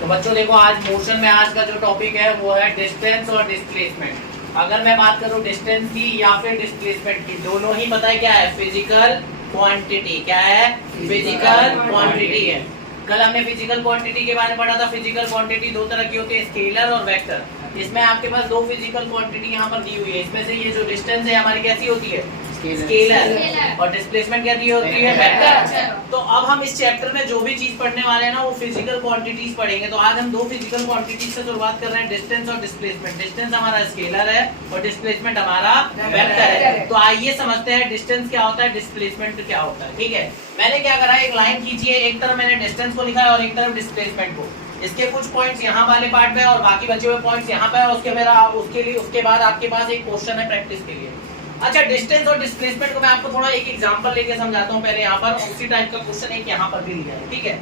तो बच्चों देखो, आज मोशन में आज का जो टॉपिक है वो है डिस्टेंस और डिस्प्लेसमेंट। अगर मैं बात करूं डिस्टेंस की या फिर डिस्प्लेसमेंट की, दोनों ही पता है क्या है, फिजिकल क्वांटिटी। क्या है? फिजिकल क्वांटिटी है। कल हमने फिजिकल क्वांटिटी के बारे में पढ़ा था। फिजिकल क्वांटिटी दो तरह की होती है, स्केलर और वेक्टर। इसमें आपके पास दो फिजिकल क्वांटिटी यहाँ पर दी हुई है। इसमें से ये जो डिस्टेंस है हमारी कैसी होती है? स्केलर। और डिस्प्लेसमेंट क्या दी होती है? वेक्टर। तो अब हम इस चैप्टर में जो भी चीज पढ़ने वाले हैं ना, वो फिजिकल क्वांटिटीज पढ़ेंगे। तो आज हम दो फिजिकल क्वांटिटीज से शुरुआत कर रहे हैं, डिस्टेंस और डिस्प्लेसमेंट। डिस्टेंस हमारा स्केलर है और डिस्प्लेसमेंट हमारा वेक्टर है। तो आइए समझते हैं डिस्टेंस क्या होता है, डिस्प्लेसमेंट क्या होता है। ठीक है, मैंने क्या करा, एक लाइन खींची है, एक तरफ मैंने डिस्टेंस को लिखा है और एक तरफ डिस्प्लेसमेंट को। इसके कुछ पॉइंट्स यहाँ वाले पार्ट में और बाकी बचे हुए पॉइंट्स यहाँ पे, और उसके बाद आपके पास एक क्वेश्चन है प्रैक्टिस के लिए। अच्छा, डिस्टेंस और डिस्प्लेसमेंट को मैं आपको थोड़ा एक एग्जांपल लेके समझाता हूँ। पहले यहाँ पर उसी टाइप का क्वेश्चन एक यहाँ पर भी लिया है। ठीक है,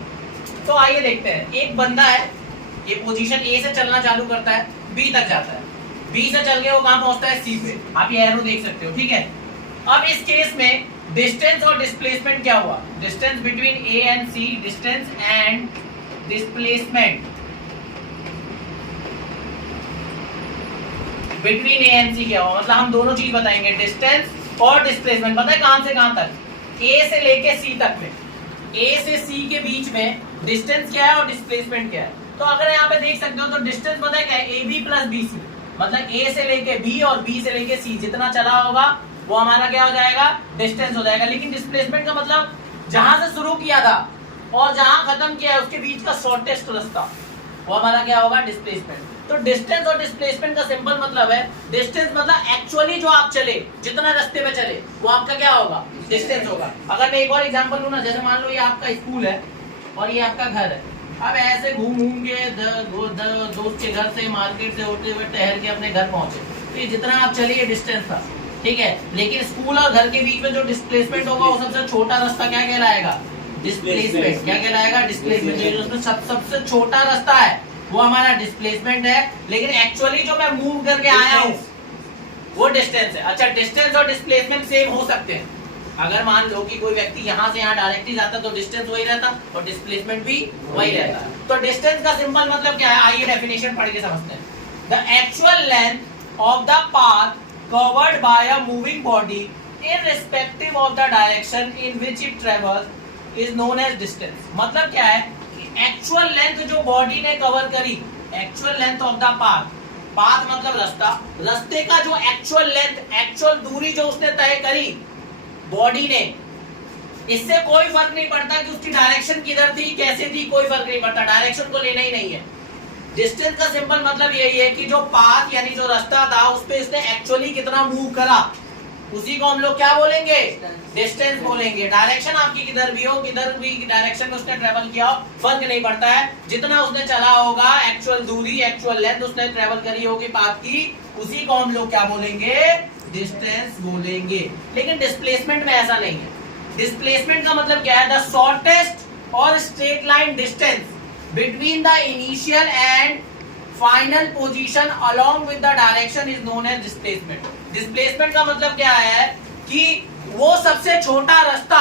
तो आइए देखते हैं। एक बंदा है, ये पोजीशन ए से चलना चालू करता है, बी तक जाता है। बी से चल के वो कहाँ पहुंचता है? सी पे। आप ये एरो देख सकते हो। ठीक है, अब इस केस में डिस्टेंस और डिस्प्लेसमेंट क्या हुआ? Distance between A and C, distance and displacement between A and C क्या हुआ? मतलब हम दोनों चीज बताएंगे, डिस्टेंस और डिस्प्लेसमेंट। पता है कहां से कहां तक? ए से लेके सी तक में। ए से सी के बीच में डिस्टेंस क्या है और डिस्प्लेसमेंट क्या है? तो अगर यहाँ पे देख सकते हो तो डिस्टेंस पता है क्या है? A B plus B C. मतलब ए से लेके बी और बी से लेके सी जितना चला होगा वो हमारा क्या हो जाएगा? डिस्टेंस हो जाएगा। लेकिन डिस्प्लेसमेंट का मतलब जहां से शुरू किया था और जहां खत्म किया है उसके बीच का शॉर्टेस्ट रास्ता, वो हमारा क्या होगा? डिस्प्लेसमेंट। तो डिस्टेंस और डिस्प्लेसमेंट का सिंपल मतलब है, डिस्टेंस मतलब एक्चुअली जो आप चले, जितना रास्ते में चले, वो आपका क्या होगा? डिस्टेंस होगा। अगर मैं एक और एग्जांपल लूं ना, जैसे मान लो ये आपका स्कूल है और ये आपका घर है। अब ऐसे घूम के दोस्त के घर से, मार्केट से होते हुए टहल के अपने घर पहुंचे, तो ये जितना आप चले ये डिस्टेंस था। ठीक है, लेकिन स्कूल और घर के बीच में जो डिस्प्लेसमेंट होगा वो सबसे छोटा रास्ता क्या कहलाएगा? डिस्प्लेसमेंट। क्या कहलाएगा? डिस्प्लेसमेंट। सबसे छोटा रास्ता है वो हमारा डिस्प्लेसमेंट है, लेकिन एक्चुअली जो मैं मूव करके आया हूँ वो डिस्टेंस है। अच्छा, डिस्टेंस और डिस्प्लेसमेंट सेम हो सकते हैं। अगर मान लो कि कोई व्यक्ति यहाँ से यहाँ डायरेक्टली जाता तो डिस्टेंस वही रहता और डिस्प्लेसमेंट भी वही रहता। तो डिस्टेंस का सिंपल मतलब क्या है? आइए डेफिनेशन पढ़ के समझते हैं। The actual length of the path covered by a moving body irrespective of the direction in which it travels is known as distance. मतलब क्या है? एक्चुअल लेंथ जो बॉडी ने कवर करी, actual length of the path, path मतलब रास्ता, रास्ते का जो एक्चुअल लेंथ, एक्चुअल दूरी जो उसने तय करी बॉडी ने, इससे कोई फर्क नहीं पड़ता कि उसकी डायरेक्शन किधर थी, कैसे थी, कोई फर्क नहीं पड़ता, डायरेक्शन को लेना ही नहीं है। डिस्टेंस का सिंपल मतलब यही है कि जो पाथ यानी जो रास्ता था उस पे इसने एक्चुअली कितना मूव करा, उसी को हम लोग क्या बोलेंगे? डिस्टेंस बोलेंगे। डायरेक्शन आपकी किधर भी हो, किधर भी डायरेक्शन में उसने ट्रेवल किया हो, फर्क नहीं पड़ता है। जितना उसने चला होगा, एक्चुअल दूरी, एक्चुअल लेंथ उसने ट्रेवल करी होगी पाथ की, उसी को हम लोग क्या बोलेंगे? डिस्टेंस बोलेंगे। लेकिन डिस्प्लेसमेंट में ऐसा नहीं है। डिस्प्लेसमेंट का मतलब क्या है? द शॉर्टेस्ट और straight line distance between the initial and final position along with the direction is known as displacement. Displacement का मतलब क्या है कि वो सबसे छोटा रास्ता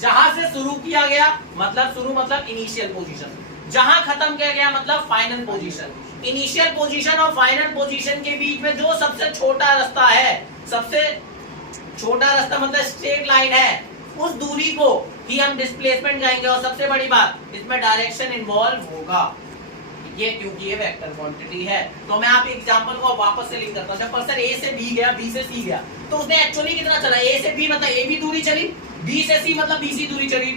जहां से शुरू किया गया, मतलब शुरू मतलब इनिशियल पोजीशन, जहां खत्म किया गया मतलब फाइनल पोजीशन। इनिशियल पोजीशन और फाइनल पोजीशन के बीच में जो सबसे छोटा रास्ता है, सबसे छोटा रास्ता मतलब स्ट्रेट लाइन है, उस दूरी को ही हम डिस्प्लेसमेंट कहेंगे। और सबसे बड़ी बात, इसमें डायरेक्शन इन्वॉल्व होगा, ये क्योंकि ये वेक्टर क्वांटिटी है। तो मैं आप एग्जांपल को वापस से लिंक करता हूं। जब पर्सन ए से बी गया, बी से सी गया, तो उसने एक्चुअली कितना चला? ए से बी मतलब ए बी दूरी चली, बी से सी मतलब बी सी दूरी चली,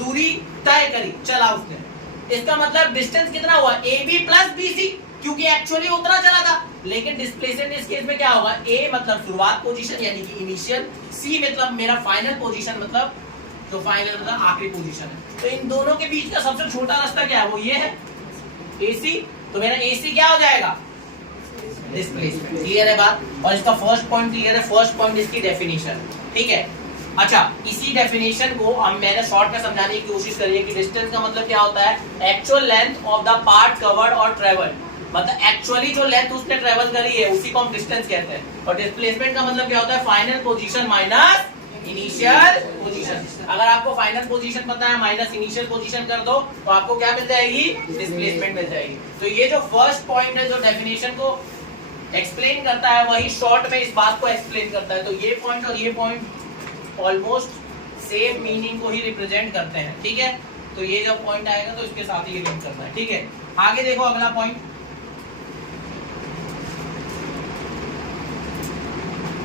दूरी तय करी, चला उसने। इसका मतलब डिस्टेंस कितना हुआ? A B plus B C, क्योंकि एक्चुअली उतना चला था। लेकिन डिस्प्लेसमेंट इस केस में क्या होगा? ए मतलब शुरुआत पोजीशन यानी कि इनिशियल, सी मतलब मेरा फाइनल पोजीशन, मतलब जो फाइनल मतलब आखिरी पोजीशन है। तो इन दोनों के बीच का सबसे छोटा रास्ता क्या है? वो ये है AC। तो मेरा AC क्या हो जाएगा? डिस्प्लेसमेंट। क्लियर है बात? और इसका फर्स्ट पॉइंट क्लियर है। फर्स्ट पॉइंट इसकी डेफिनेशन। ठीक है, अच्छा, इसी डेफिनेशन को हम मैंने शॉर्ट में समझाने की कोशिश करी है कि डिस्टेंस का मतलब क्या होता है? Actual length of the part covered और ट्रेवल्ड, मतलब एक्चुअली जो लेंथ उसने ट्रेवल करी है उसी को हम डिस्टेंस कहते हैं। और डिस्प्लेसमेंट का मतलब क्या होता है? Final position minus initial position. अगर आपको फाइनल पोजीशन पता है माइनस इनिशियल पोजीशन कर दो तो आपको क्या मिल जाएगी, डिस्प्लेसमेंट मिल जाएगी। तो ये जो फर्स्ट पॉइंट है जो डेफिनेशन को एक्सप्लेन करता है वही शॉर्ट में इस बात को एक्सप्लेन करता है। तो ये पॉइंट और ये पॉइंट ऑलमोस्ट सेम मीनिंग को ही रिप्रेजेंट करते हैं, ठीक है। तो ये जब पॉइंट आएगा तो इसके साथ ही लिंक करना है, ठीक है। आगे देखो अगला पॉइंट,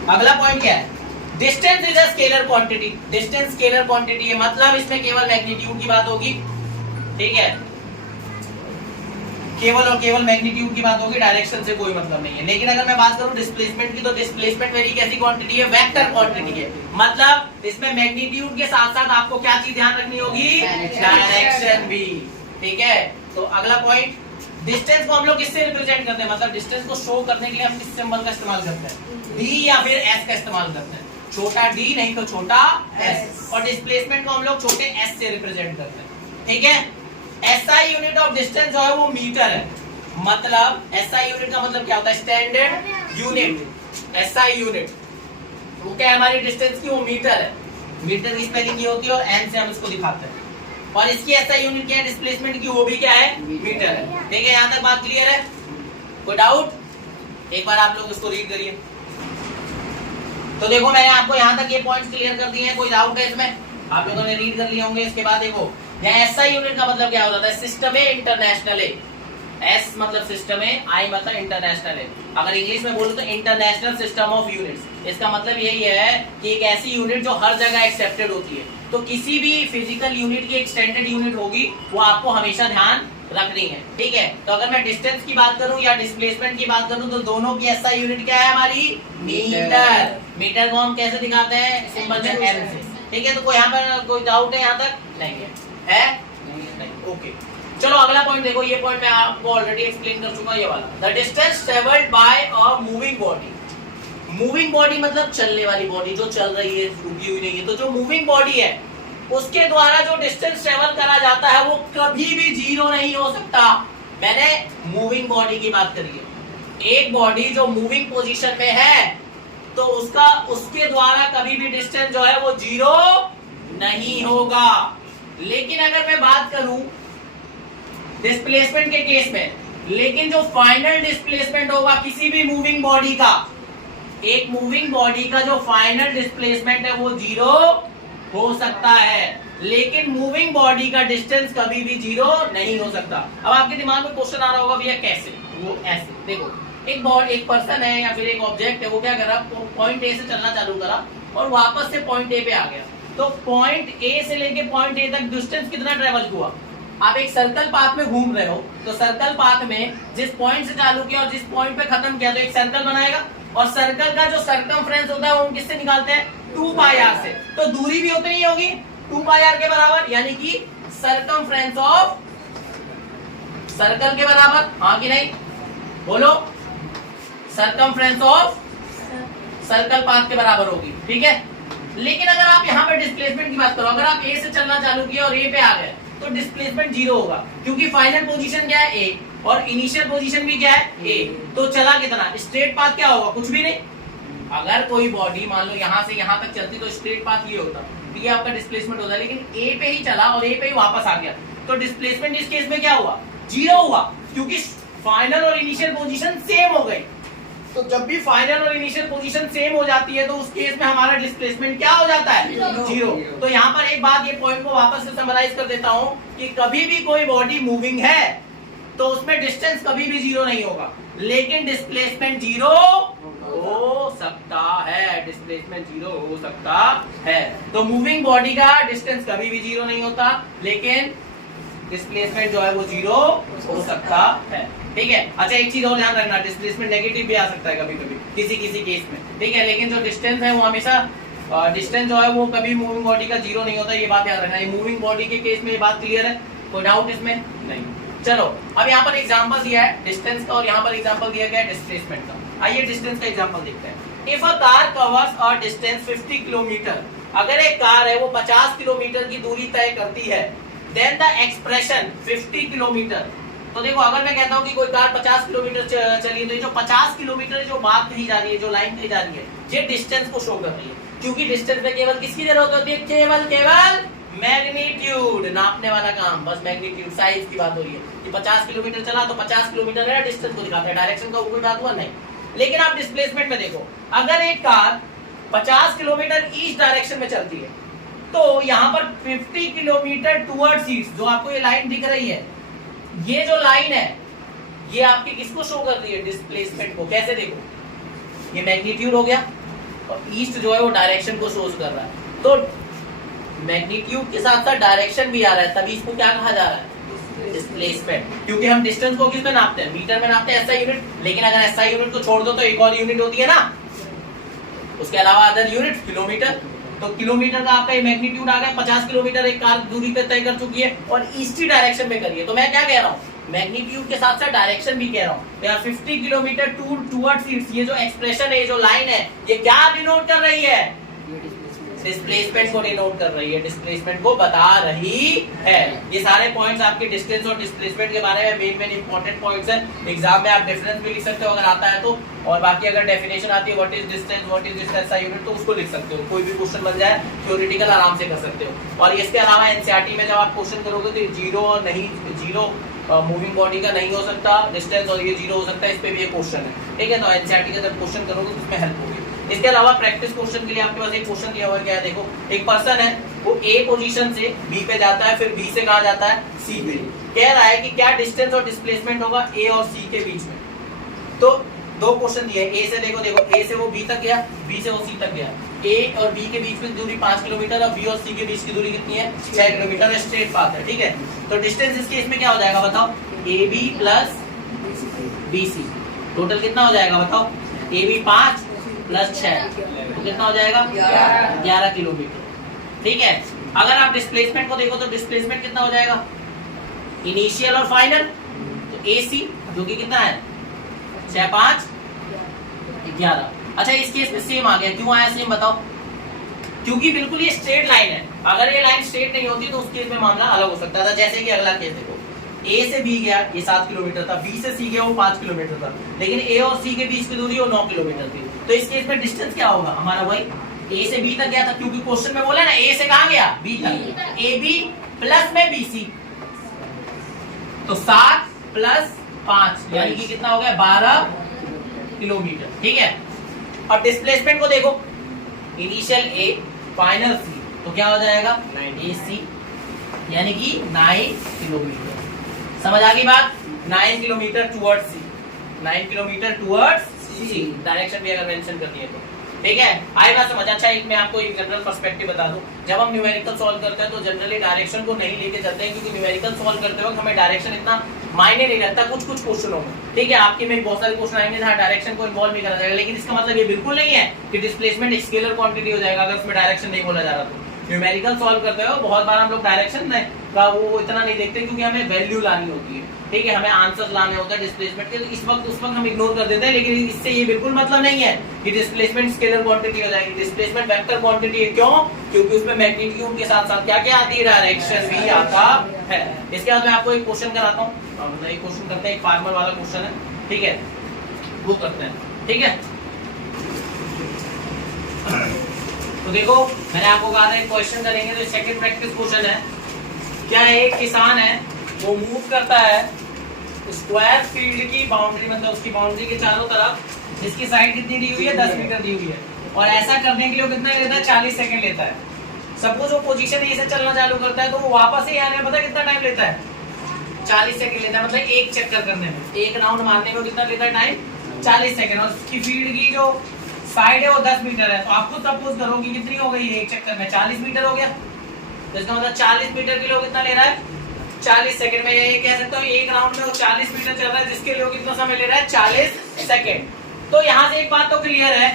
अगला पॉइंट क्या है, distance is a scalar quantity. Distance scalar quantity है, मतलब इसमें केवल मैग्नीट्यूड की बात होगी, ठीक है, केवल और केवल मैग्नीट्यूड की बात होगी, डायरेक्शन से कोई मतलब नहीं है। लेकिन अगर मैं बात करूं डिस्प्लेसमेंट की तो डिस्प्लेसमेंट मेरी कैसी क्वांटिटी है, वेक्टर क्वांटिटी है। मतलब इसमें मैग्नीट्यूड के साथ साथ आपको क्या चीज ध्यान रखनी होगी, डायरेक्शन भी, ठीक है। तो अगला पॉइंट, डिस्टेंस को हम लोग किससे रिप्रेजेंट करते हैं, मतलब डिस्टेंस को शो करने के लिए हम किस सिंबल का इस्तेमाल करते हैं, डी या फिर एस का इस्तेमाल करते हैं। छोटा डी नहीं तो छोटा एस। और डिस्प्लेसमेंट को हम लोग छोटे एस से रिप्रेजेंट करते हैं, ठीक है। एसआई यूनिट ऑफ डिस्टेंस जो है वो मीटर है। मतलब एसआई यूनिट का मतलब क्या होता है, स्टैंडर्ड यूनिट। एसआई यूनिट वो क्या है हमारी डिस्टेंस की, वो मीटर है। मीटर की स्पेलिंग ये होती है और एन से हम इसको दिखाते हैं। और इसकी एसआई यूनिट क्या है डिस्प्लेसमेंट की, वो भी क्या है, मीटर है, ठीक है। यहाँ तक बात क्लियर है, कोई डाउट? एक बार आप लोग इसको रीड करिए। तो देखो मैंने आपको यहाँ तक ये पॉइंट्स क्लियर कर दिए हैं, कोई डाउट है इसमें? आप लोगों ने रीड कर लिए होंगे। इसके बाद देखो यहाँ एसआई यूनिट का मतलब क्या हो जाता है, सिस्टम है इंटरनेशनल है। एस मतलब सिस्टम है, आई मतलब इंटरनेशनल है। अगर इंग्लिश में बोलूं तो इंटरनेशनल सिस्टम ऑफ यूनिट्स। इसका मतलब यही है कि एक ऐसी यूनिट जो हर जगह एक्सेप्टेड होती है। तो किसी भी फिजिकल यूनिट की एक स्टैंडर्ड यूनिट होगी, वो आपको हमेशा ध्यान रखनी है, ठीक है। तो अगर मैं डिस्टेंस की बात करूं या डिस्प्लेसमेंट की बात करूं तो दोनों की एसआई यूनिट क्या है हमारी, मीटर। मीटर को हम कैसे दिखाते हैं, सिंबल में एल से, ठीक है। तो कोई यहाँ पर कोई डाउट है यहाँ तक? नहीं है, नहीं, ओके। चलो अगला पॉइंट देखो, ये पॉइंट मैं आपको ऑलरेडी एक्सप्लेन कर चुका, ये वाला, the distance travelled by a moving body. Moving body मतलब चलने वाली बॉडी, जो चल रही है, रुकी हुई नहीं है। तो जो मूविंग बॉडी है उसके द्वारा जो डिस्टेंस ट्रेवल करा जाता है वो कभी भी जीरो नहीं हो सकता। मैंने मूविंग बॉडी की बात करी है। एक बॉडी जो मूविंग पोजीशन में है तो उसके द्वारा कभी भी डिस्टेंस जो है वो जीरो नहीं होगा। लेकिन अगर मैं बात करूं डिस्प्लेसमेंट के केस में, लेकिन जो फाइनल डिस्प्लेसमेंट होगा किसी भी मूविंग बॉडी का, एक मूविंग बॉडी का जो फाइनल डिस्प्लेसमेंट है वो जीरो हो सकता है, लेकिन मूविंग बॉडी का डिस्टेंस कभी भी जीरो नहीं हो सकता। अब आपके दिमाग में क्वेश्चन आ रहा होगा भैया कैसे, वो ऐसे देखो, एक पर्सन है या फिर एक ऑब्जेक्ट है, वो क्या कर रहा, पॉइंट ए से चलना चालू करा और वापस से पॉइंट ए पे आ गया। तो पॉइंट ए से लेके पॉइंट ए तक डिस्टेंस कितना ट्रेवल हुआ। आप एक सर्कल पाथ में घूम रहे हो तो सर्कल पाथ में जिस पॉइंट से चालू किया और जिस पॉइंट पे खत्म किया तो एक सर्कल बनाएगा। और सर्कल का जो सर्कमफ्रेंस होता है वो हम किससे निकालते हैं, 2πr से। तो दूरी भी उतनी ही होगी 2πr के बराबर, यानी कि सर्कमफ्रेंस ऑफ सर्कल के बराबर, हाँ कि नहीं, बोलो, सर्कमफ्रेंस ऑफ सर्कल पाथ के बराबर होगी, ठीक है। लेकिन अगर आप यहाँ पे डिस्प्लेसमेंट की बात करो, अगर आप ए से चलना चालू किया और ए पे आ गए तो डिस्प्लेसमेंट जीरो होगा, क्योंकि फाइनल पोजीशन क्या है, ए, और इनिशियल पोजीशन भी क्या है, ए। तो चला कितना, स्ट्रेट पाथ क्या होगा, कुछ भी नहीं। अगर कोई बॉडी मान लो यहाँ से यहाँ तक चलती तो स्ट्रेट पाथ ये होता, ये आपका डिस्प्लेसमेंट होता है। लेकिन ए पे ही चला और ए पे ही वापस आ गया तो डिस्प्लेसमेंट इस केस में क्या हुआ, जीरो हुआ, क्योंकि फाइनल और इनिशियल पोजीशन सेम हो गई। तो जब भी फाइनल और इनिशियल पोजीशन सेम हो जाती है तो उस केस में हमारा डिस्प्लेसमेंट क्या हो जाता है, जीरो। तो यहाँ पर एक बात, ये पॉइंट को वापस से समराइज कर देता हूँ कि कभी भी कोई बॉडी मूविंग है तो उसमें डिस्टेंस कभी भी जीरो नहीं होगा, लेकिन डिस्प्लेसमेंट जीरो हो सकता है, डिस्प्लेसमेंट जीरो हो सकता है। तो मूविंग बॉडी का डिस्टेंस कभी भी जीरो नहीं होता, लेकिन डिस्प्लेसमेंट जो है वो जीरो हो सकता है, ठीक है। अच्छा एक चीज और ध्यान रखना, डिस्प्लेसमेंट नेगेटिव भी आ सकता है कभी कभी किसी किसी केस में, ठीक है। लेकिन जो डिस्टेंस है वो हमेशा डिस्टेंस जो है वो कभी मूविंग बॉडी का जीरो नहीं होता, ये बात याद रखना। ये मूविंग बॉडी के केस में ये बात क्लियर है, कोई डाउट इसमें नहीं। चलो अब यहाँ पर एग्जांपल दिया है डिस्टेंस का और यहाँ पर एग्जांपल दिया गया है डिस्प्लेसमेंट का। आइए डिस्टेंस का एग्जांपल देखते हैं। If a car covers a distance 50 kilometre, अगर एक कार है वो 50 किलोमीटर की दूरी तय करती है, देन द एक्सप्रेशन 50 किलोमीटर। तो देखो अगर मैं कहता हूँ कि कोई कार 50 किलोमीटर चली तो ये जो 50 किलोमीटर जो बात कही जा रही है, जो लाइन कही जा रही है, ये डिस्टेंस को शो कर रही है। क्योंकि डिस्टेंस में केवल किसकी जरूरत होती है, केवल मैग्नीट्यूड, नापने वाला काम, बस मैग्नीट्यूड साइज की बात हो रही है कि 50 किलोमीटर चला तो 50 किलोमीटर है, डिस्टेंस को दिखाता है, डायरेक्शन का कोई बात हुआ नहीं। लेकिन आप डिस्प्लेसमेंट में देखो, अगर एक कार 50 किलोमीटर ईस्ट डायरेक्शन में चलती है तो यहाँ पर 50 किलोमीटर टुवर्ड्स ईस्ट, जो आपको ये लाइन दिख रही है, ये जो लाइन है ये आपकी किसको शो कर रही है, डिस्प्लेसमेंट को। कैसे देखो, ये मैग्नीट्यूड हो गया और ईस्ट जो है वो डायरेक्शन को शो कर रहा है, तो मैग्नीट्यूड के साथ साथ डायरेक्शन भी आ रहा है, तभी इसको क्या कहा जा रहा है, डिस्प्लेसमेंट। क्योंकि हम डिस्टेंस को किस में नापते हैं, मीटर में नापते हैं, SI यूनिट। लेकिन अगर SI यूनिट को छोड़ दो तो एक और यूनिट होती है ना, उसके अलावा अदर यूनिट किलोमीटर। तो किलोमीटर का आपका ये मैग्नीट्यूड आ गया, 50 किलोमीटर एक कार दूरी पे तय कर चुकी है और ईस्टी डायरेक्शन में करिए, तो मैं क्या कह रहा हूँ, मैग्नीट्यूड के साथ साथ डायरेक्शन भी कह रहा हूँ। तो यार 50 किलोमीटर टुवर्ड्स ईस्ट, ये जो एक्सप्रेशन है, ये जो लाइन है, ये क्या डिनोट कर रही है, डिस्प्लेसमेंट को डिनोट कर रही है, डिस्प्लेसमेंट को बता रही है। ये सारे पॉइंट्स आपके डिस्टेंस और डिस्प्लेसमेंट के बारे में मेन इंपॉर्टेंट पॉइंट्स हैं। एग्जाम में आप डिफरेंस भी लिख सकते हो अगर आता है तो, और बाकी अगर डेफिनेशन आती है what is distance, what is distance unit, तो उसको लिख सकते हो। कोई भी क्वेश्चन बन जाए थ्योरेटिकल आराम से कर सकते हो। और इसके अलावा एनसीईआरटी में जब आप क्वेश्चन करोगे तो जीरो और नहीं, जीरो मूविंग बॉडी का नहीं हो सकता डिस्टेंस, और ये जीरो हो सकता है, इस पे भी एक क्वेश्चन है, ठीक है। तो एनसीईआरटी का जब क्वेश्चन करोगे तो उसमें हेल्प होगी। इसके अलावा प्रैक्टिस क्वेश्चन के लिए आपके पास एक क्वेश्चन दिया हुआ है, क्या है देखो, एक पर्सन है, वो ए पोजीशन से बी पे जाता है, फिर बी से कहाँ जाता है, सी पे। कह रहा है कि क्या डिस्टेंस और डिस्प्लेसमेंट होगा ए और सी के बीच में। तो दो क्वेश्चन दिए, ए से देखो, ए से वो बी तक गया, बी से वो सी तक गया। ए और बी के बीच में दूरी 5 किलोमीटर और बी और सी के बीच की दूरी कितनी है, 6 किलोमीटर, स्ट्रेट पाथ है, ठीक है। तो डिस्टेंस इस केस में क्या हो जाएगा बताओ, A B plus B C, total कितना हो जाएगा बताओ, ए बी 5 प्लस 6, तो कितना हो जाएगा 11 किलोमीटर, ठीक है। अगर आप डिस्प्लेसमेंट को देखो तो डिस्प्लेसमेंट कितना हो जाएगा, इनिशियल और फाइनल, तो ए सी जो कि कितना है 6 5 11। अच्छा इस केस में सेम आ गया, क्यों आया सेम बताओ, क्योंकि बिल्कुल ये स्ट्रेट लाइन है। अगर ये लाइन स्ट्रेट नहीं होती तो उस केस में मामला अलग हो सकता था। जैसे कि अगला केस देखो, ए से बी गया, ये 7 किलोमीटर था, बी से सी गया, वो 5 किलोमीटर था, लेकिन ए और सी के बीच की दूरी वो 9 किलोमीटर थी। तो इस केस में डिस्टेंस क्या होगा हमारा, वही ए से बी तक गया था, क्योंकि क्वेश्चन में बोला ना ए से कहां गया, बी तक, ए बी प्लस में बी सी, तो 7 प्लस 5 यानी कि कितना हो गया 12 किलोमीटर, ठीक है। अब डिस्प्लेसमेंट को देखो, इनिशियल ए फाइनल सी, तो क्या हो जाएगा 9 सी यानी कि 9 किलोमीटर। समझ आ गई बात, 9 किलोमीटर टुवर्ड्स सी, 9 किलोमीटर टुवर्ड्स सी, डायरेक्शन भी अगर मेंशन करनी है तो, ठीक है। आई बात समझ। अच्छा एक मैं आपको एक जनरल पर्सपेक्टिव बता दूं, जब हम न्यूमेरिकल सॉल्व करते हैं तो जनरली डायरेक्शन को नहीं लेके चलते हैं, क्योंकि न्यूमेरिकल सॉल्व करते वक्त हमें डायरेक्शन इतना मायने नहीं रखता कुछ कुछ क्वेश्चनों में, ठीक है। आपके में बहुत सारे क्वेश्चन आएंगे जहां डायरेक्शन को इन्वॉल्व नहीं करा जाएगा, लेकिन इसका मतलब ये बिल्कुल नहीं है कि डिस्प्लेसमेंट स्केलर क्वांटिटी हो जाएगा अगर उसमें डायरेक्शन नहीं बोला जा रहा। तो न्यूमेरिकल सॉल्व करते हो बहुत बार हम लोग डायरेक्शन का वो इतना नहीं देखते, क्योंकि हमें वैल्यू लानी होती है, ठीक है, हमें आंसर्स लाने होते हैं डिस्प्लेसमेंट के, तो इस वक्त उस वक्त हम इग्नोर कर देते हैं। लेकिन इससे ये बिल्कुल मतलब नहीं है कि डिस्प्लेसमेंट स्केलर क्वांटिटी हो जाएगी, डिस्प्लेसमेंट वेक्टर क्वांटिटी है। क्यों, क्योंकि उसमें मैग्नीट्यूड के साथ साथ क्या क्या आती है, डायरेक्शन भी आता है। इसके बाद मैं आपको एक क्वेश्चन कराता हूँ, एक क्वेश्चन करते हैं, एक फार्मर वाला क्वेश्चन है, ठीक है, वो करते हैं, ठीक है। तो देखो मैंने आपको कहा था एक क्वेश्चन करेंगे, तो सेकंड प्रैक्टिस क्वेश्चन है, क्या एक किसान है वो मूव करता है स्क्वायर फील्ड की बाउंड्री, मतलब उसकी बाउंड्री के चारों तरफ, जिसकी साइड कितनी दी हुई है 10 मीटर दी हुई है, और ऐसा करने के लिए कितना लेता है 40 सेकंड लेता है। सपोज वो पोजीशन ए से चलना चालू करता है तो वो वापस ही आने में पता कितना टाइम लेता है, 40 सेकंड लेता है, मतलब एक चक्कर करने में, एक राउंड मारने में कितना लेता है टाइम 40 सेकंड। और उसकी फील्ड की जो साइड है वो 10 मीटर है, तो आपको सपोज करो कि कितनी हो गई है, एक चक्कर में 40 मीटर हो गया, तो इसका मतलब 40 मीटर के लिए कितना ले रहा है 40 सेकंड में। ये कह सकते हो एक राउंड में वो 40 मीटर चल रहा है, जिसके लिए कितना समय ले रहा है 40 सेकंड। तो यहाँ से एक बात तो क्लियर है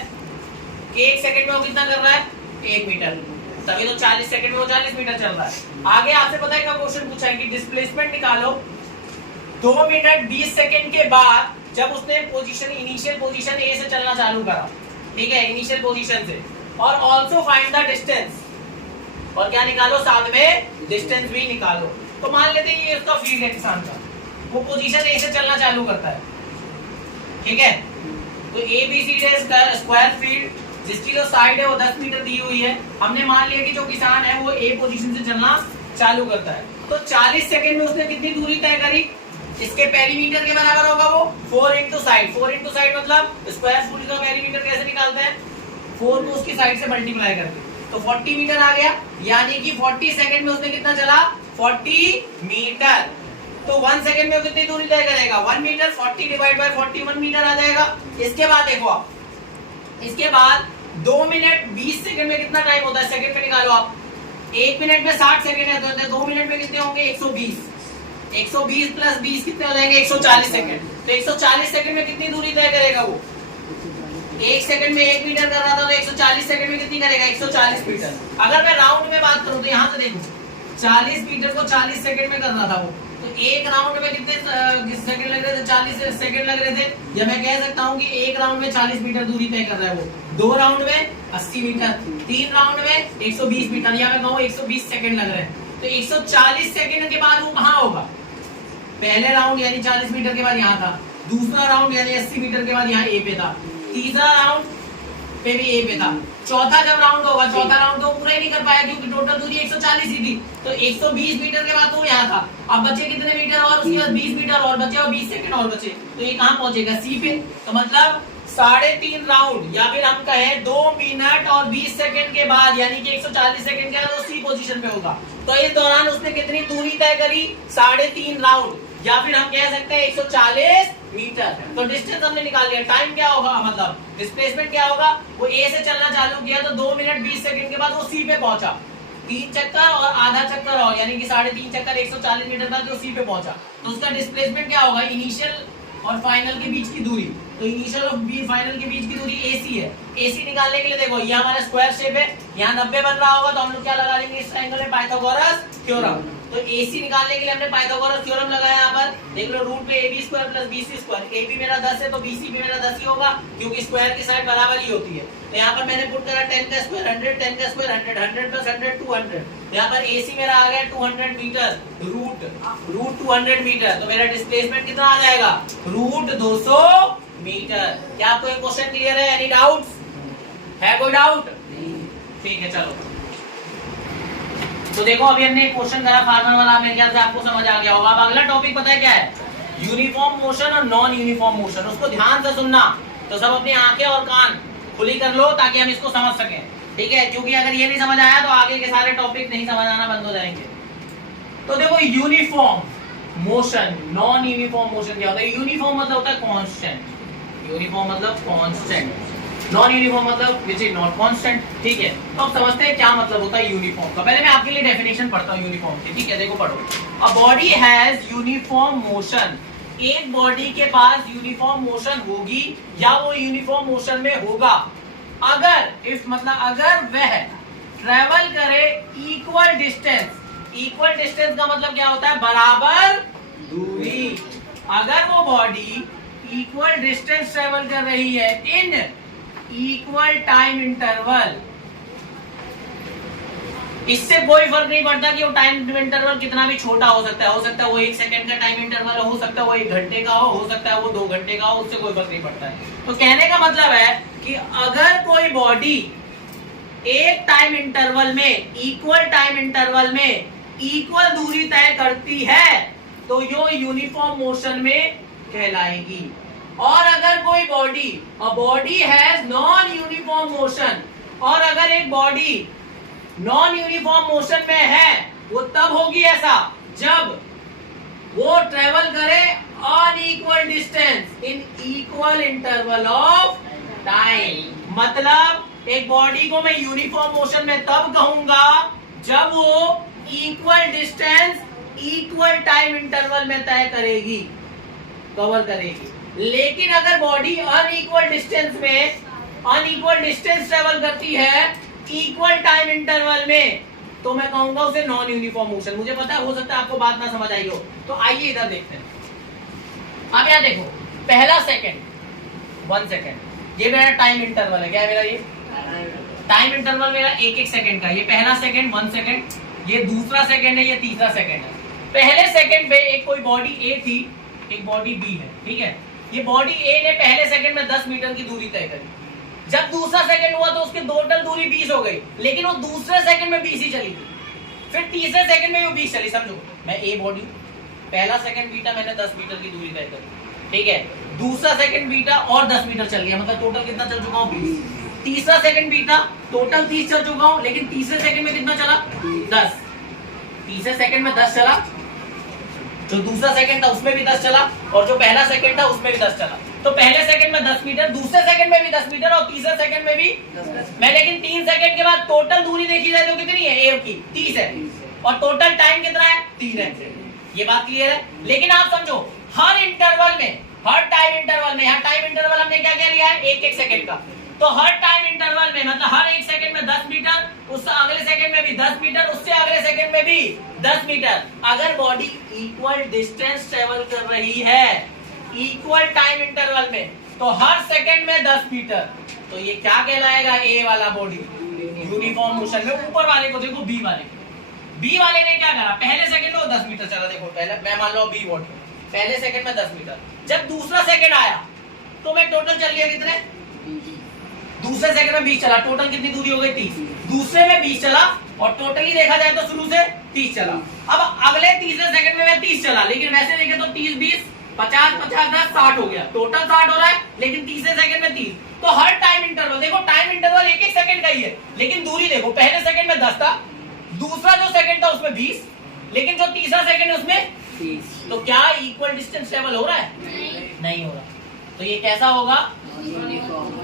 कि एक सेकंड में वो कितना कर रहा है 1 मीटर, तभी तो 40 सेकंड में वो 40 मीटर चल रहा है। आगे आपसे पता है क्या क्वेश्चन पूछा है कि डिस्प्लेसमेंट निकालो 2 मिनट 20 सेकंड के बाद, जब उसने पोजीशन इनिशियल पोजीशन ए से चलना चालू करा, ठीक है, इनिशियल पोजीशन से, और ऑल्सो फाइंड द डिस्टेंस, और क्या निकालो साथ में डिस्टेंस भी निकालो। तो मान लेते हैं ये उसका फील्ड है किसान का, वो पोजीशन ए से चलना चालू करता है, ठीक है। तो A B C square field जिसकी जो साइड है वो 10 मीटर दी हुई है। हमने मान लिया कि जो किसान है वो ए पोजीशन से चलना चालू करता है, तो 40 सेकंड में उसने कितनी दूरी तय करी? इसके पेरीमीटर के बराबर होगा वो 4 इंटू साइड। 4 इंटू साइड मतलब स्क्वायर फुट का पेरीमीटर कैसे निकालते हैं? 4 को उसकी साइड से मल्टीप्लाई करके, तो 40 मीटर आ गया। यानी कि 40 सेकंड में उसने कितना चला? 40 मीटर। तो 1 सेकंड में वो कितनी दूरी तय करेगा? 1 मीटर। 40 डिवाइड बाय 40 1 मीटर आ जाएगा। इसके बाद देखो आप, इसके बाद 2 मिनट 20 सेकंड में कितना टाइम होता है? सेकंड में निकालो आप। 1 मिनट में 60 सेकंड है, तो 2 मिनट में कितने होंगे? 120। 120 प्लस 20 कितने हो जाएंगे? 140 सेकंड। तो 140 सेकंड में कितनी दूरी तय करेगा वो? 1 सेकंड में 1 मीटर कर रहा था, तो 140 सेकंड में कितनी करेगा? 140 मीटर। अगर मैं राउंड में बात करूं तो यहाँ से देखो, 40 मीटर को 40 सेकंड में कर रहा था वो, तो एक राउंड में कितने सेकंड लग रहे थे? 40 सेकंड लग रहे थे। या मैं कह सकता हूँ कि एक राउंड में 40 मीटर दूरी तय कर रहा है वो, 2 राउंड में 80 मीटर, 3 राउंड में 120 मीटर, या मैं कहूँ 120 सेकंड लग रहे हैं। तो 140 सेकंड के बाद वो कहाँ होगा? पहले राउंड यानी 40 मीटर के बाद यहाँ था, दूसरा राउंड यानी 80 मीटर के बाद यहाँ ए पे था, तीसरा राउंड पे भी ए पे था, चौथा जब राउंड होगा, चौथा राउंड तो पूरा ही नहीं कर पाया क्योंकि टोटल दूरी 140 ही थी, तो 120 मीटर के बाद तो यहाँ था। अब बचे कितने मीटर? और उसके बाद 20 मीटर और बचे, और 20 सेकंड और बचे, तो ये कहाँ पहुंचेगा? सी पे। तो मतलब 3.5 राउंड, या फिर हम कहें 2 मिनट और 20 सेकंड के बाद, यानी कि 140 सेकंड के बाद वो सी पोजीशन पे होगा। तो इस दौरान उसने कितनी दूरी तय करी? 3.5 राउंड, या फिर हम कह सकते हैं 140 मीटर। तो डिस्टेंस हमने निकाल लिया। टाइम क्या होगा, मतलब डिस्प्लेसमेंट क्या होगा? वो ए से चलना चालू किया तो 2 मिनट 20 सेकंड के बाद वो सी पे पहुंचा, 3 चक्कर और आधा चक्कर और, यानी कि 3.5 चक्कर 140 मीटर था जो सी पे पहुंचा। तो उसका डिस्प्लेसमेंट क्या होगा? इनिशियल और फाइनल के बीच की दूरी। तो इनिशियल और फाइनल के बीच की दूरी AC है। AC निकालने के लिए देखो, ये हमारा स्क्वायर शेप है, यहाँ 90 बन रहा होगा, तो हम लोग क्या लगा लेंगे इस ट्रायंगल में? Pythagoras theorem. तो AC निकालने के लिए हमने पाइथागोरस थ्योरम लगाया। यहाँ पर देख लो, रूट पे AB square plus BC square. AB मेरा 10 है तो BC भी मेरा 10 ही होगा, क्योंकि स्क्वायर की साइड बराबर ही होती है। तो यहाँ पर मैंने पुट करा 10 का स्क्वायर 100, 10 का स्क्वायर 100, 100 प्लस 100 200। यहाँ पर AC मेरा आ गया 200 मीटर, रूट 200 मीटर। तो मेरा डिस्प्लेसमेंट कितना आ जाएगा? Root 200 metre. क्या आपको ये क्वेश्चन क्लियर है? Any doubts? है कोई डाउट? ठीक है, चलो। तो देखो, अभी हमने एक क्वेश्चन करा फार्मर वाला, मेरे ख्याल से आपको समझ आ गया होगा। अब अगला टॉपिक पता है क्या है? यूनिफॉर्म मोशन और नॉन यूनिफॉर्म मोशन। उसको ध्यान से सुनना, तो सब अपनी आंखें और कान खुली कर लो ताकि हम इसको समझ सकें, ठीक है? क्योंकि अगर ये नहीं समझ आया तो आगे के सारे टॉपिक नहीं समझ आना बंद हो जाएंगे। तो देखो, uniform motion, non uniform motion क्या होता है? यूनिफॉर्म मतलब होता है कांस्टेंट, यूनिफॉर्म मतलब कांस्टेंट, नॉन यूनिफॉर्म मतलब विच इज नॉट कांस्टेंट, ठीक है? तो अब समझते हैं क्या मतलब होता है यूनिफॉर्म का। पहले मैं आपके लिए डेफिनेशन पढ़ता हूँ यूनिफॉर्म की, ठीक है? देखो, पढ़ो। A body has uniform motion. एक बॉडी के पास यूनिफॉर्म मोशन होगी या वो यूनिफॉर्म मोशन में होगा अगर, इफ मतलब अगर वह ट्रेवल करे इक्वल डिस्टेंस। इक्वल डिस्टेंस का मतलब क्या होता है? बराबर दूरी। अगर वो बॉडी इक्वल डिस्टेंस ट्रेवल कर रही है इन इक्वल टाइम इंटरवल, इससे कोई फर्क नहीं पड़ता कि वो टाइम इंटरवल कितना भी छोटा हो सकता है वो 1 सेकंड का टाइम इंटरवल हो सकता है वो 1 घंटे का हो सकता है वो 2 घंटे का हो, उससे कोई फर्क नहीं पड़ता है। तो कहने का मतलब है कि अगर कोई बॉडी एक टाइम इंटरवल में, इक्वल टाइम इंटरवल में इक्वल दूरी तय करती है तो यो यूनिफॉर्म मोशन में कहलाएगी। और अगर कोई body, a body has non uniform motion, और अगर एक बॉडी नॉन यूनिफॉर्म मोशन में है वो तब होगी ऐसा जब वो ट्रेवल करे unequal distance in equal interval of time. मतलब एक बॉडी को मैं यूनिफॉर्म मोशन में तब कहूंगा जब वो equal distance equal time interval में तय करेगी, कवर करेगी। लेकिन अगर बॉडी अनइक्वल डिस्टेंस ट्रेवल करती है इक्वल टाइम इंटरवल में तो मैं कहूंगा उसे नॉन यूनिफॉर्म मोशन। मुझे पता है हो सकता है आपको बात ना समझ आई हो, तो आइए इधर देखते हैं। अब यहाँ देखो, पहला सेकंड 1 सेकंड, ये मेरा टाइम इंटरवल है। क्या है मेरा? ये टाइम इंटरवल मेरा 1-1 सेकंड का। ये पहला सेकंड 1 सेकंड, ये दूसरा सेकंड है, ये तीसरा सेकंड है। पहले सेकंड पे एक कोई बॉडी ए थी, एक बॉडी बी है, ठीक है? ये बॉडी ए ने पहले सेकंड में 10 मीटर की दूरी तय करी, जब दूसरा सेकंड हुआ तो उसकी टोटल दूरी 20 हो गई, लेकिन वो दूसरे सेकंड में 20 ही चली गई, फिर तीसरे सेकंड में वो 20 चली। समझो, मैं ए बॉडी, पहला सेकंड बीटा मैंने 10 मीटर की दूरी तय कर, ठीक है, दूसरा सेकंड बीटा और 10 मीटर चल गया, मतलब टोटल कितना चल चुका हूँ 20। तीसरा सेकंड बीटा टोटल 30 चल चुका हूँ, लेकिन तीसरे सेकंड में कितना चला 10, तीसरे सेकंड में 10 चला, जो दूसरा सेकंड था उसमें भी 10 चला, और जो पहला सेकंड था उसमें भी 10 चला। तो पहले सेकंड में 10 मीटर, दूसरे सेकंड में भी 10 मीटर और तीसरे सेकंड में भी 10। मैं लेकिन 3 सेकंड के बाद टोटल दूरी देखी जाए तो कितनी है, ए की 30 है, और टोटल टाइम कितना है 3 है। ये बात क्लियर है। लेकिन आप समझो, हर इंटरवल में, हर टाइम इंटरवल में, यहाँ टाइम इंटरवल हमने क्या क्या लिया है, 1-1 सेकंड का, तो हर टाइम इंटरवल में मतलब हर एक सेकंड में 10 मीटर, उससे अगले सेकंड में भी 10 मीटर, उससे अगले सेकंड में भी 10 मीटर। अगर बॉडी इक्वल डिस्टेंस ट्रेवल कर रही है इक्वल टाइम इंटरवल में, तो हर सेकंड में 10 मीटर, तो ये क्या कहलाएगा, ए वाला बॉडी यूनिफॉर्म मोशन में। ऊपर वाले को देखो, बी वाले ने क्या करा, पहले सेकंड में 10 मीटर चला, देखो पहले मैं मान लो बी बॉडी, पहले सेकंड में 10 मीटर, जब दूसरा सेकंड आया तो मैं टोटल चल गया कितने, दूसरे सेकंड में 20 चला, टोटल कितनी दूरी हो गई 30, दूसरे में 20 चला, और टोटली देखा जाए तो शुरू से 30 चला। अब अगले तीसरे सेकंड में मैं 30 चला, लेकिन वैसे देखे तो 30 20 50 50 10 60 हो गया, टोटल 60 हो रहा है, लेकिन तीसरे सेकंड में 30। तो हर टाइम इंटरवल देखो, टाइम इंटरवल 1-1 सेकंड का ही है, लेकिन दूरी देखो, पहले सेकंड में 10 था, दूसरा जो सेकंड था उसमें 20, लेकिन जो तीसरा सेकंड है उसमें 30। तो क्या इक्वल डिस्टेंस ट्रेवल हो रहा है, नहीं हो रहा। तो ये कैसा होगा,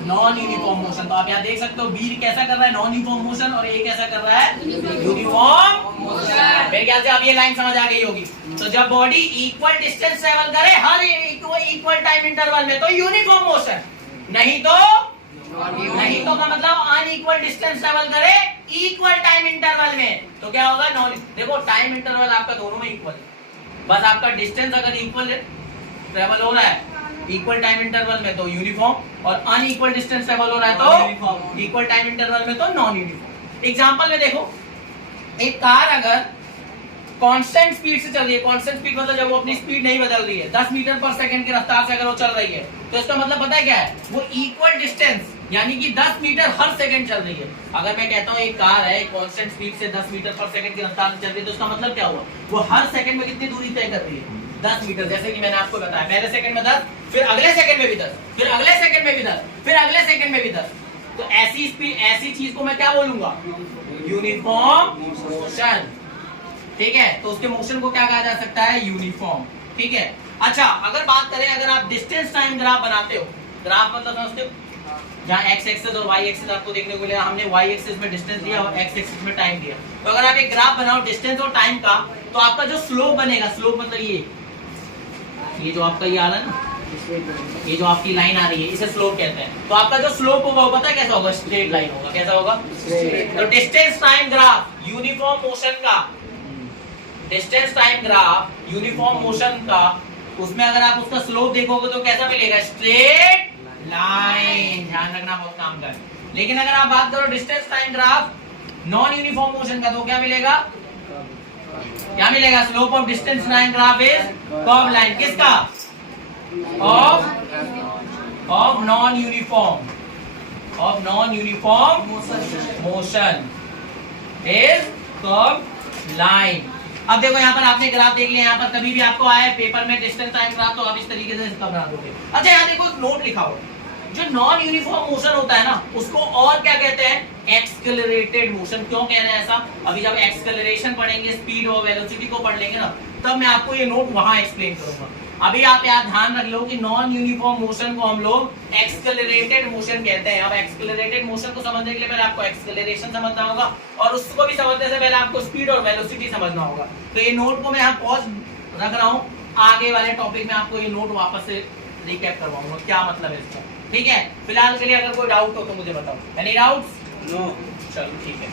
नॉन यूनिफॉर्म मोशन। तो आप यहाँ देख सकते हो, बी कैसा कर रहा है, नॉन यूनिफॉर्म मोशन, और ए कैसा कर रहा है, यूनिफॉर्म मोशन। मेरे ख्याल से अब ये लाइन समझ आ गई होगी। तो जब बॉडी इक्वल डिस्टेंस ट्रेवल करे हर इक्वल टाइम इंटरवल में, तो यूनिफॉर्म मोशन, नहीं तो का मतलब अनइक्वल डिस्टेंस ट्रेवल करे इक्वल टाइम इंटरवल में, तो क्या होगा, नॉन। देखो टाइम इंटरवल आपका दोनों में इक्वल है, बस आपका डिस्टेंस अगर इक्वल ट्रेवल हो रहा है इक्वल टाइम इंटरवल में तो यूनिफॉर्म, और अनइक्वल डिस्टेंस ट्रेवल हो रहा है तो इक्वल टाइम इंटरवल में तो नॉन यूनिफॉर्म। एग्जांपल में देखो, एक कार अगर कांस्टेंट स्पीड से चल रही है, कांस्टेंट स्पीड मतलब जब वो अपनी स्पीड नहीं बदल रही है, 10 मीटर पर सेकंड की रफ्तार से अगर वो चल रही है, तो इसका मतलब पता है क्या है, वो इक्वल डिस्टेंस यानी कि 10 मीटर हर सेकंड चल रही है। अगर मैं कहता हूँ एक कार है कांस्टेंट स्पीड से 10 मीटर पर सेकंड की रफ्तार से चल रही है, तो इसका मतलब क्या हुआ, वो हर सेकंड में कितनी दूरी तय कर रही है, 10 मीटर। जैसे कि मैंने आपको बताया, पहले सेकंड में 10, फिर अगले सेकंड में भी 10, फिर अगले सेकंड में भी 10, फिर अगले सेकंड में भी 10। तो ऐसी स्पीड, ऐसी चीज को मैं क्या बोलूंगा, यूनिफॉर्म मोशन, ठीक है। तो उसके मोशन को क्या कहा जा सकता है, यूनिफॉर्म, ठीक है। अच्छा, अगर बात करें, अगर आप डिस्टेंस टाइम ग्राफ बनाते हो, ग्राफ मतलब समझते हो, जहाँ एक्स एक्सिस और वाई एक्सिस आपको देखने को मिलेगा, हमने वाई एक्सिस में डिस्टेंस दिया और एक्स एक्सिस में टाइम दिया। तो अगर आप एक ग्राफ बनाओ डिस्टेंस और टाइम का, तो आपका जो स्लोप बनेगा, स्लोप मतलब ये जो आपका ये आ रहा है ना, ये जो आपकी लाइन आ रही है, इसे स्लोप कहते हैं। तो आपका जो स्लोप होगा वो पता है कैसा होगा, स्ट्रेट लाइन होगा। कैसा होगा, तो distance time graph uniform motion का, distance time graph uniform motion का, उसमें अगर आप उसका स्लोप देखोगे तो कैसा मिलेगा, स्ट्रेट लाइन। ध्यान रखना, बहुत काम का है। लेकिन अगर आप बात करो distance time graph non uniform motion का, तो क्या मिलेगा, क्या मिलेगा, slope of distance time graph is curve line. किसका, of non uniform, of non uniform motion is curve line. अब देखो यहाँ पर आपने ग्राफ देख लिया, यहाँ पर कभी भी आपको आए पेपर में डिस्टेंस टाइम ग्राफ, तो आप इस तरीके से इसका बना दोगे। अच्छा, यहाँ देखो नोट लिखा हो, जो नॉन यूनिफॉर्म मोशन होता है ना, उसको और क्या कहते हैं, एक्सेलरेटेड मोशन। क्यों कह रहे हैं ऐसा, अभी जब एक्सेलरेशन पढ़ेंगे, स्पीड और वेलोसिटी को पढ़ लेंगे ना, तब मैं आपको ये नोट वहां एक्सप्लेन करूंगा। अभी आप यहाँ ध्यान रख लो कि नॉन यूनिफॉर्म मोशन को हम लोग एक्सेलरेटेड मोशन कहते हैं। अब एक्सेलरेटेड मोशन को समझने के लिए पहले आपको एक्सेलरेशन समझना होगा, और उसको भी समझने से पहले आपको स्पीड और वेलोसिटी समझना होगा। तो ये नोट को मैं यहाँ पॉज रख रहा हूँ, आगे वाले टॉपिक में आपको ये नोट वापस से रिकैप करवाऊंगा, क्या मतलब है इसका, ठीक है। फिलहाल के लिए अगर कोई डाउट हो तो मुझे बताओ। Any doubts? नो। चलो ठीक है।